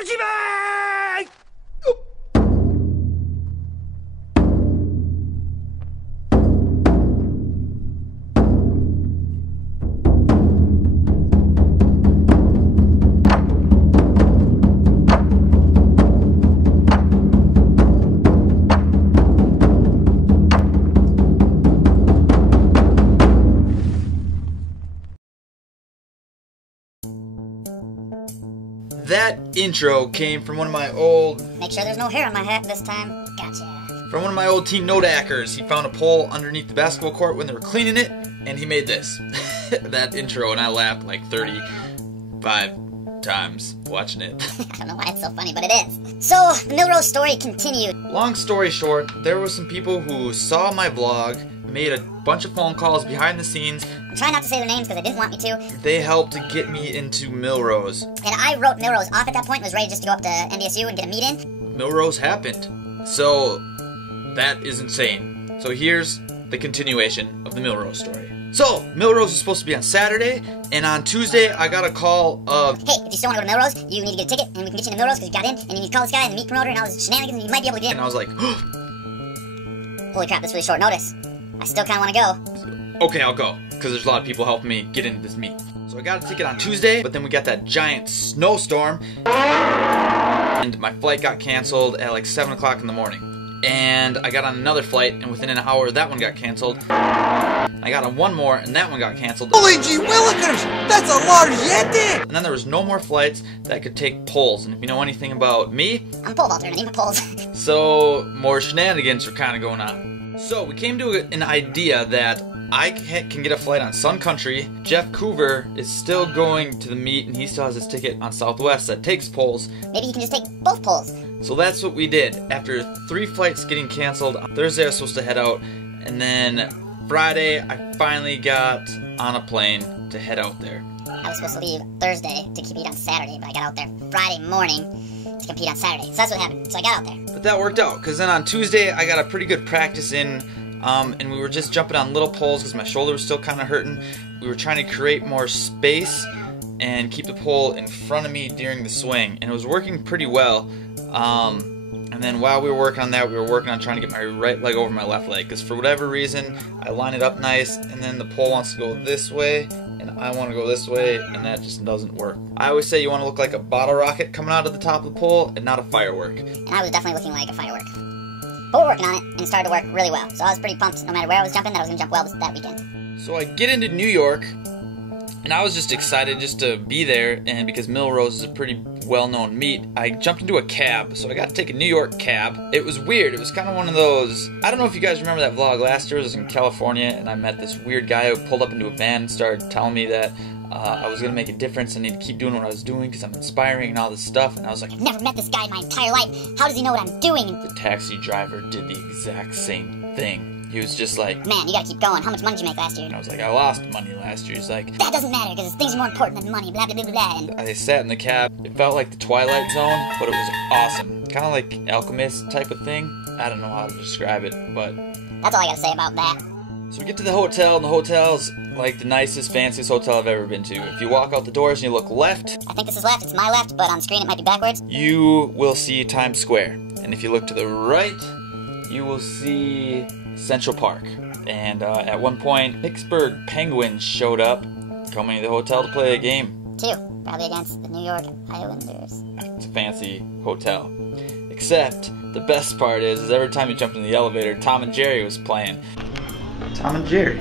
Hajime! That intro came from one of my old... Make sure there's no hair on my hat this time. Gotcha. From one of my old Team Note hackers. He found a pole underneath the basketball court when they were cleaning it, and he made this. That intro, and I laughed like 35 times watching it. I don't know why it's so funny, but it is. So, the Millrose story continued. Long story short, there were some people who saw my vlog, made a bunch of phone calls behind the scenes. I'm trying not to say their names because they didn't want me to. They helped to get me into Millrose. And I wrote Millrose off at that point and was ready just to go up to NDSU and get a meet in. Millrose happened. So, that is insane. So here's the continuation of the Millrose story. So, Millrose was supposed to be on Saturday, and on Tuesday I got a call of, hey, if you still want to go to Millrose, you need to get a ticket, and we can get you into Millrose because you got in, and you need to call this guy and the meet promoter and all this shenanigans, and you might be able to get in. and I was like, Holy crap, that's really short notice. I still kind of want to go. okay, I'll go, because there's a lot of people helping me get into this meet. So I got a ticket on Tuesday, but then we got that giant snowstorm, and my flight got canceled at like 7 o'clock in the morning. And I got on another flight, and within an hour that one got canceled. I got on one more, and that one got canceled. Holy gee willikers! That's a large yeti! And then there was no more flights that could take poles. And if you know anything about me, I'm a pole vaulter and I need my poles. so more shenanigans are kind of going on. So we came to an idea that I can get a flight on Sun Country. Jeff Coover is still going to the meet, and he still has his ticket on Southwest that takes poles. Maybe you can just take both poles. So that's what we did. After 3 flights getting canceled, Thursday I was supposed to head out, and then Friday I finally got on a plane to head out there. I was supposed to leave Thursday to compete on Saturday, but I got out there Friday morning to compete on Saturday. So that's what happened. So I got out there. But that worked out, because then on Tuesday I got a pretty good practice in, and we were just jumping on little poles because my shoulder was still kind of hurting. We were trying to create more space and keep the pole in front of me during the swing, and it was working pretty well. And then while we were working on that, we were working on trying to get my right leg over my left leg, because for whatever reason I line it up nice, and then the pole wants to go this way and I want to go this way, and that just doesn't work. I always say you want to look like a bottle rocket coming out of the top of the pole and not a firework. And I was definitely looking like a firework. But we're working on it, and it started to work really well. So I was pretty pumped no matter where I was jumping that I was going to jump well that weekend. So I get into New York, and I was just excited just to be there, and because Millrose is a pretty well-known meet, I jumped into a cab. So I got to take a New York cab. It was weird. It was kind of one of those, I don't know if you guys remember that vlog last year. I was in California, and I met this weird guy who pulled up into a van and started telling me that I was going to make a difference. I need to keep doing what I was doing because I'm inspiring and all this stuff. And I was like, I've never met this guy in my entire life. How does he know what I'm doing? The taxi driver did the exact same thing. He was just like, man, you gotta keep going. How much money did you make last year? and I was like, I lost money last year. He's like, that doesn't matter because things are more important than money, blah, blah, blah, blah, blah. And I sat in the cab. It felt like the Twilight Zone, but it was awesome. Kind of like Alchemist type of thing. I don't know how to describe it, but that's all I gotta say about that. so we get to the hotel, and the hotel's like the nicest, fanciest hotel I've ever been to. If you walk out the doors and you look left, I think this is left. It's my left, but on screen it might be backwards. you will see Times Square. And if you look to the right, you will see Central Park. And at one point, Pittsburgh Penguins showed up, coming to the hotel to play a game. 2, probably against the New York Islanders. It's a fancy hotel. Except, the best part is every time you jumped in the elevator, Tom and Jerry was playing. Tom and Jerry.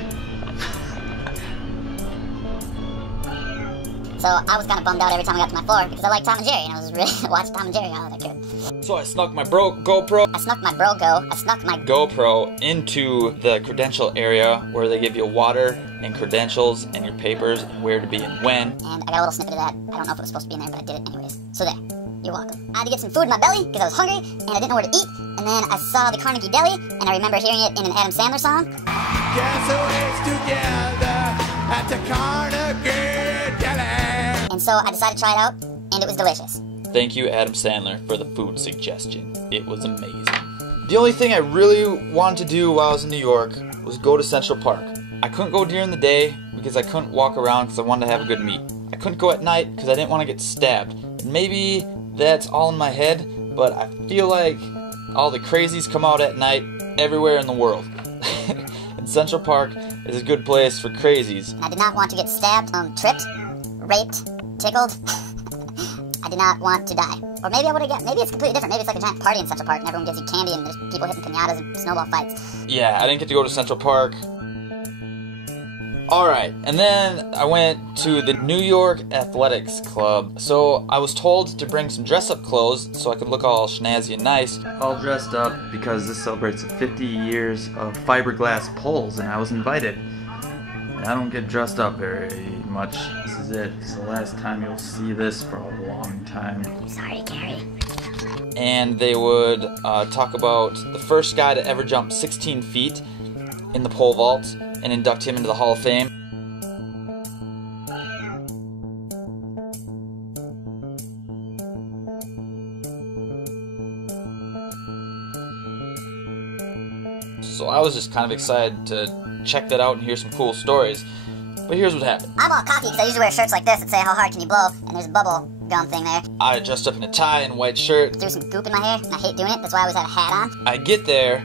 So I was kind of bummed out every time I got to my floor because I like Tom and Jerry, and I was really watching Tom and Jerry all that I could. So I snuck my GoPro. I snuck my GoPro into the credential area where they give you water and credentials and your papers and where to be and when. And I got a little snippet of that. I don't know if it was supposed to be in there, but I did it anyways. So there. You're welcome. I had to get some food in my belly because I was hungry and I didn't know where to eat. And then I saw the Carnegie Deli, and I remember hearing it in an Adam Sandler song. Gasoways together at the Carnegie Deli. And so I decided to try it out, and it was delicious. Thank you, Adam Sandler, for the food suggestion. It was amazing. The only thing I really wanted to do while I was in New York was go to Central Park. I couldn't go during the day because I couldn't walk around because I wanted to have a good meet. I couldn't go at night because I didn't want to get stabbed. And maybe that's all in my head, but I feel like all the crazies come out at night everywhere in the world. And Central Park is a good place for crazies. I did not want to get stabbed, tripped, raped, tickled. I did not want to die. Or maybe I would have got, maybe it's completely different. Maybe it's like a giant party in Central Park and everyone gives you candy and there's people hitting piñatas and snowball fights. Yeah, I didn't get to go to Central Park. Alright, and then I went to the New York Athletics Club. So I was told to bring some dress-up clothes so I could look all snazzy and nice. All dressed up because this celebrates 50 years of fiberglass poles, and I was invited. And I don't get dressed up very much. This is it. It's the last time you'll see this for a long time. Sorry, Gary. And they would talk about the first guy to ever jump 16 feet in the pole vault and induct him into the Hall of Fame. So I was just kind of excited to check that out and hear some cool stories. But here's what happened. I'm all cocky because I usually wear shirts like this that say how hard can you blow, and there's a bubble gum thing there. I dressed up in a tie and white shirt. Threw some goop in my hair, and I hate doing it. That's why I always had a hat on. I get there,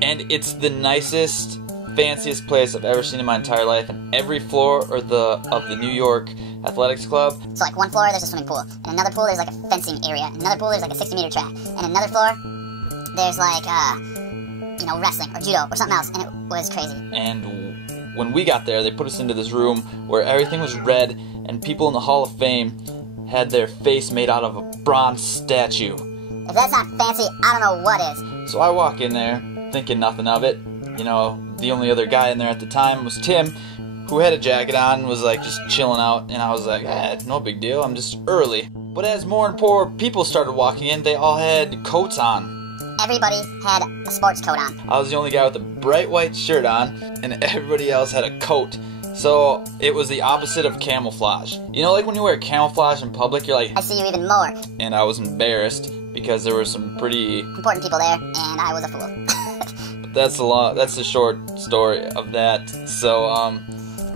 and it's the nicest, fanciest place I've ever seen in my entire life. And every floor of the New York Athletics Club. So like one floor there's a swimming pool, in another pool there's like a fencing area, in another pool there's like a 60-meter track, and another floor there's like wrestling or judo or something else, and it was crazy. And when we got there, they put us into this room where everything was red, and people in the Hall of Fame had their face made out of a bronze statue. If that's not fancy, I don't know what is. So I walk in there thinking nothing of it. You know, the only other guy in there at the time was Tim, who had a jacket on and was like just chilling out, and I was like, no big deal, I'm just early. But as more and more people started walking in, they all had coats on. Everybody had a sports coat on. I was the only guy with a bright white shirt on, and everybody else had a coat. So it was the opposite of camouflage. You know, like when you wear camouflage in public, you're like, I see you even more. And I was embarrassed because there were some pretty important people there, and I was a fool. But that's the short story of that. So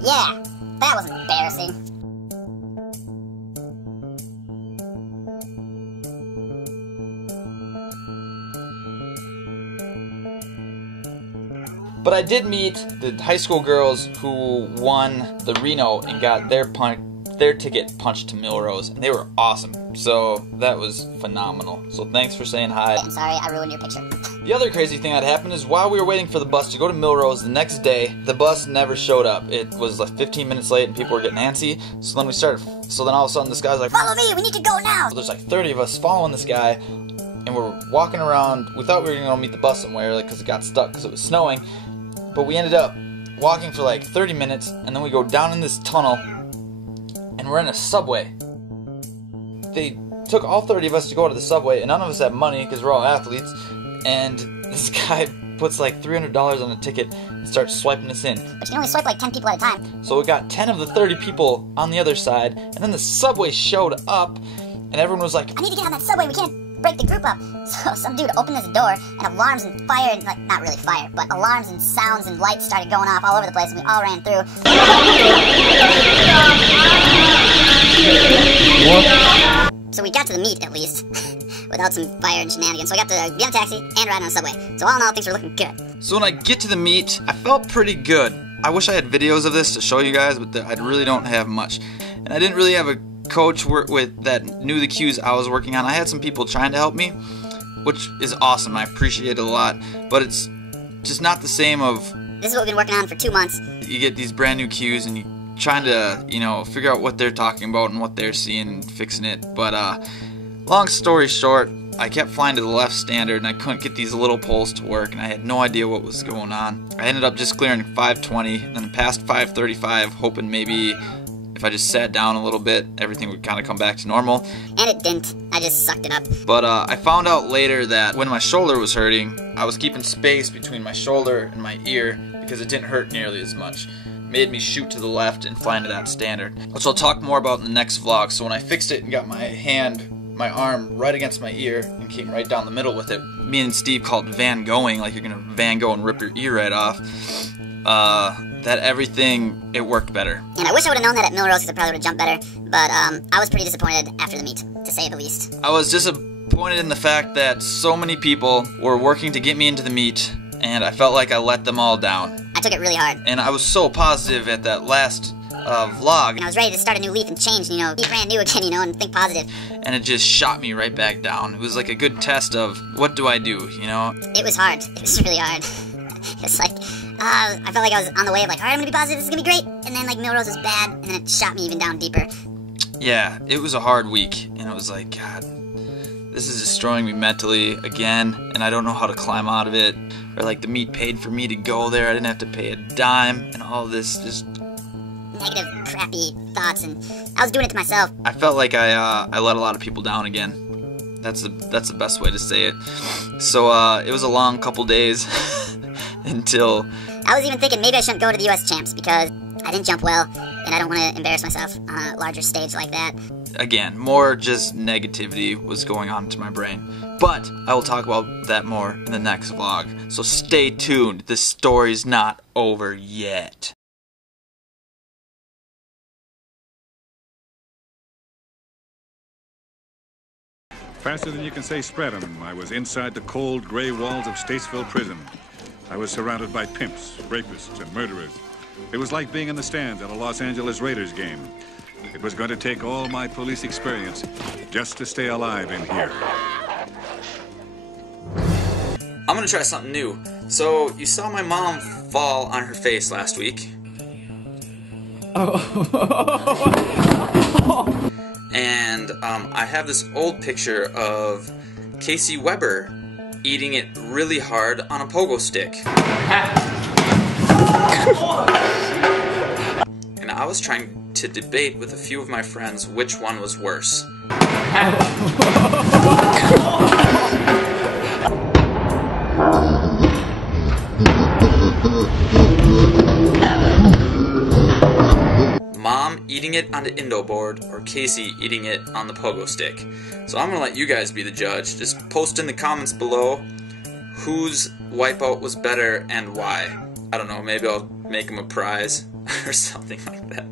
yeah, that was embarrassing. But I did meet the high school girls who won the Reno and got their ticket punched to Millrose, and they were awesome. So that was phenomenal. So thanks for saying hi. I'm sorry, I ruined your picture. The other crazy thing that happened is while we were waiting for the bus to go to Millrose the next day, the bus never showed up. It was like 15 minutes late and people were getting antsy. So then all of a sudden this guy's like, follow me, we need to go now. So there's like 30 of us following this guy, and we're walking around. We thought we were going to meet the bus somewhere, like, because it got stuck because it was snowing. But we ended up walking for like 30 minutes, and then we go down in this tunnel, and we're in a subway. They took all 30 of us to go to the subway, and none of us had money because we're all athletes, and this guy puts like $300 on a ticket and starts swiping us in. But you can only swipe like 10 people at a time. So we got 10 of the 30 people on the other side, and then the subway showed up, and everyone was like, I need to get on that subway, we can't break the group up. So some dude opened this door, and alarms and fire, like, not really fire, but alarms and sounds and lights started going off all over the place, and we all ran through. What? So we got to the meet, at least, without some fire and shenanigans. So I got to be on a taxi and ride on a subway. So all in all, things were looking good. So when I get to the meet, I felt pretty good. I wish I had videos of this to show you guys, but I really don't have much. And I didn't really have a coach that knew the cues I was working on. I had some people trying to help me, which is awesome. I appreciate it a lot, but it's just not the same of, this is what we've been working on for 2 months. You get these brand new cues and you trying to, figure out what they're talking about and what they're seeing and fixing it. But long story short, I kept flying to the left standard and I couldn't get these little poles to work, and I had no idea what was going on. I ended up just clearing 520 and then past 535, hoping maybe if I just sat down a little bit, everything would kind of come back to normal. And it didn't. I just sucked it up. But I found out later that when my shoulder was hurting, I was keeping space between my shoulder and my ear because it didn't hurt nearly as much. It made me shoot to the left and fly into that standard, which I'll talk more about in the next vlog. So when I fixed it and got my arm right against my ear and came right down the middle with it, me and Steve called it Van Going, like you're gonna Van Gogh and rip your ear right off. That everything, it worked better. And I wish I would have known that at Millrose because I probably would have jumped better, but I was pretty disappointed after the meet, to say the least. I was disappointed in the fact that so many people were working to get me into the meet, and I felt like I let them all down. I took it really hard. And I was so positive at that last vlog. And I was ready to start a new leaf and change, you know, be brand new again, you know, and think positive. And it just shot me right back down. It was like a good test of, what do I do, you know? It was hard. It was really hard. It's like, I felt like I was on the way of like, alright, I'm gonna be positive, this is gonna be great. And then like Millrose was bad, and then it shot me even down deeper. Yeah, it was a hard week, and it was like, God, this is destroying me mentally again, and I don't know how to climb out of it. Or like the meet paid for me to go there, I didn't have to pay a dime, and all this just negative, crappy thoughts, and I was doing it to myself. I felt like I let a lot of people down again. That's the best way to say it. So it was a long couple days until I was even thinking maybe I shouldn't go to the US Champs because I didn't jump well, and I don't want to embarrass myself on a larger stage like that. Again, more just negativity was going on to my brain. But I will talk about that more in the next vlog. So stay tuned. The story's not over yet. Faster than you can say spread 'em, I was inside the cold, gray walls of Statesville Prison. I was surrounded by pimps, rapists, and murderers. It was like being in the stands at a Los Angeles Raiders game. It was going to take all my police experience just to stay alive in here. I'm gonna try something new. So, you saw my mom fall on her face last week. And I have this old picture of Casey Weber eating it really hard on a pogo stick. And I was trying to debate with a few of my friends which one was worse. Mom eating it on the Indo board or Casey eating it on the pogo stick. So I'm gonna let you guys be the judge. Just post in the comments below whose wipeout was better and why. I don't know, maybe I'll make him a prize or something like that.